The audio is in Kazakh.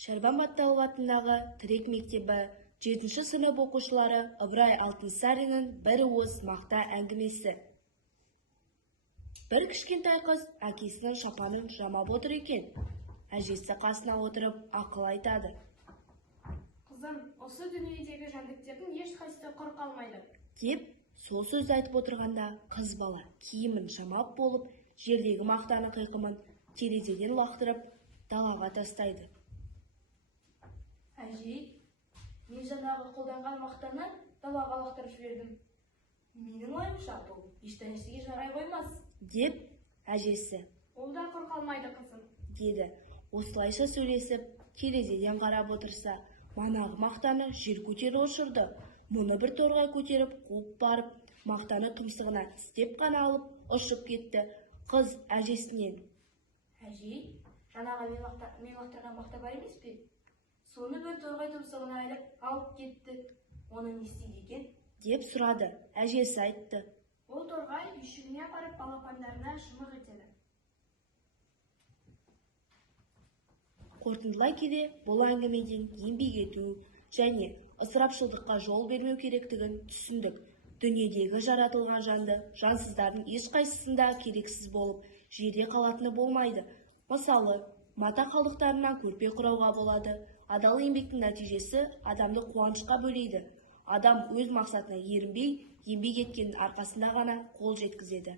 Шәрбан Батталов атындағы Тірек мектебі 7-ші сынып оқушылары Ыбырай Алтынсаринның бір уыс мақта әңгімесі. Бір кішкентай қыз әкесінің шапанын жамап отыр екен. Әжесі қасына отырып ақыл айтады. Қызым, осы дүниедегі жәндіктердің ешқайсысы құр қалмайды. Деп сол сөзді айтып отырғанда қыз бала киімін жамап болып, жердегі мақтаны қиқымын терезеден лақтырып далаға тастайды. Әжей, мен жаңағы қолданған мақтаны далаға лақтырып жібердім. Менің ойымша бұл ештеңеге жарай қоймас. Деп әжесі. Ол да құр қалмайды қызым. Деді. Осылайша сөйлесіп, терезеден қарап отырса, манағы мақтаны жер көтеріп ұшырды. Мұны бір торғай көтеріп, қуып барып, мақтаны тұмсығына тістеп қана алып, ұшып кетті. Қыз әжесінен. Әжей, жаңағы мен лақтырған мақта бар емес пе? Соны бір торғай тұмсығына іліп алып кетті. Оны не істейді екен? Деп сұрады. Әжесі айтты. Ол торғай үйшігіне апарып балапандарына шымық етеді. Қорытындылай келе, бұл әңгімеден еңбек ету және ысырапшылдыққа жол бермеу керектігін түсіндік. Дүниедегі жаратылған жанды, жансыздардың ешқайсысында керексіз болып, жерде қалатыны болмайды. Мысалы, мата қалдықтарынан көрпе құрауға болады. Адал еңбектің нәтижесі адамды қуанышқа бөлейді. Адам өз мақсатына ерінбей, еңбек еткеннің арқасында ғана қол жеткізеді.